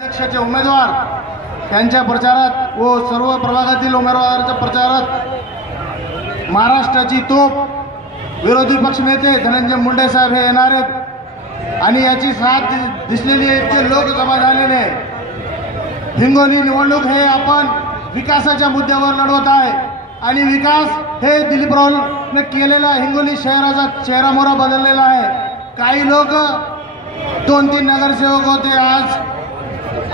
अध्यक्षाचे उमेदवार त्यांच्या प्रचारात व सर्व प्रभागातील उमेदवारांच्या प्रचारात महाराष्ट्राची तोप विरोधी पक्षनेते धनंजय मुंडे साहेब हे येणार आहेत आणि याची साथ दिसलेली इतके लोक जमा झालेले आहे। हिंगोली निवडणूक हे आपण विकासाच्या मुद्द्यावर लढवत आहे आणि विकास हे दिलीपरावने केलेला हिंगोली शहराचा चेहरामोहरा बदललेला आहे। काही लोक 2-3 नगरसेवक होते, आज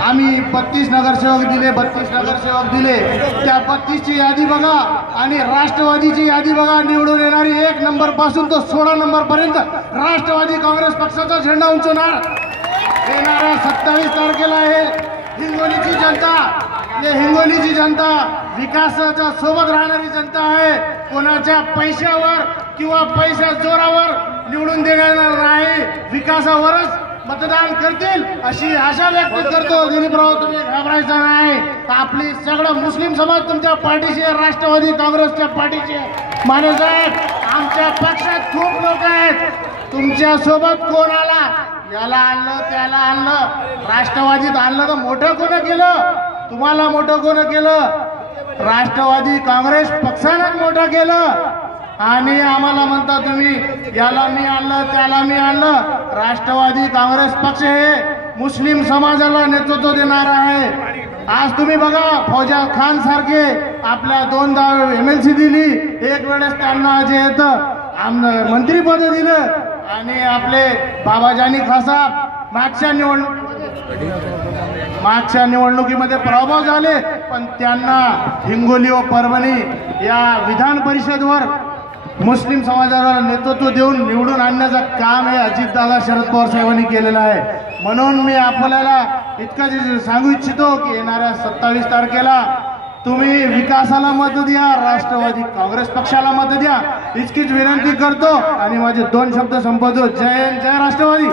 आम्ही 32 नगरसेवक दिले, 32 नगरसेवक दिले। त्या 32 ची यादी बघा आणि राष्ट्रवादीची यादी बघा। निवडून येणारी 1 नंबर पासून तो 16 नंबर पर्यंत राष्ट्रवादी काँग्रेस पक्षाचा झेंडा उंचवणार। येणाऱ्या 27 तारखेला हे हिंगोलीची जनता, हिंगोलीची जनता विकासाच्या सोबत राहणारी जनता आहे। कोणाच्या पैशावर किंवा पैशा जोरावर निवडून देणार नाही, विकासावरच मतदान करतील अशी आशा व्यक्त करतो। दिलीपराव तुम्ही घाबरायचा नाही, आपली सगळं मुस्लिम समाज तुमच्या पाठीशी आहे, राष्ट्रवादी काँग्रेसच्या पाठीशी आहे। माने साहेब, आमच्या पक्षात खूप लोक आहेत, तुमच्या सोबत कोण आला, याला आणलं त्याला आणलं, राष्ट्रवादीत आणलं तर मोठं कोण केलं, तुम्हाला मोठं कोण केलं, राष्ट्रवादी काँग्रेस पक्षानं मोठं केलं आणि आम्हाला म्हणता तुम्ही याला मी आणलं त्याला मी आणलं। राष्ट्रवादी काँग्रेस पक्ष हे मुस्लिम समाजाला नेतृत्व देणार आहे। आज तुम्ही बघा, फौजा खान सारखे आपल्या 2दा MLC दिली, एक वेळेस त्यांना जे येतं मंत्रीपद दिलं आणि आपले बाबाजानी खासाब मागच्या निवडणुकीमध्ये पराभव झाले, पण त्यांना हिंगोली व परभणी या विधान परिषदवर मुस्लिम समाजाला नेतृत्व देऊन निवडून आणण्याचं काम हे अजितदादा शरद पवार साहेबांनी केलेलं आहे। म्हणून मी आपल्याला इतकं सांगू इच्छितो की येणाऱ्या 27 तारखेला तुम्ही विकासाला मत द्या, राष्ट्रवादी काँग्रेस पक्षाला मत द्या, इतकीच विनंती करतो आणि माझे 2 शब्द संपवतो। जय हिंद, जय राष्ट्रवादी।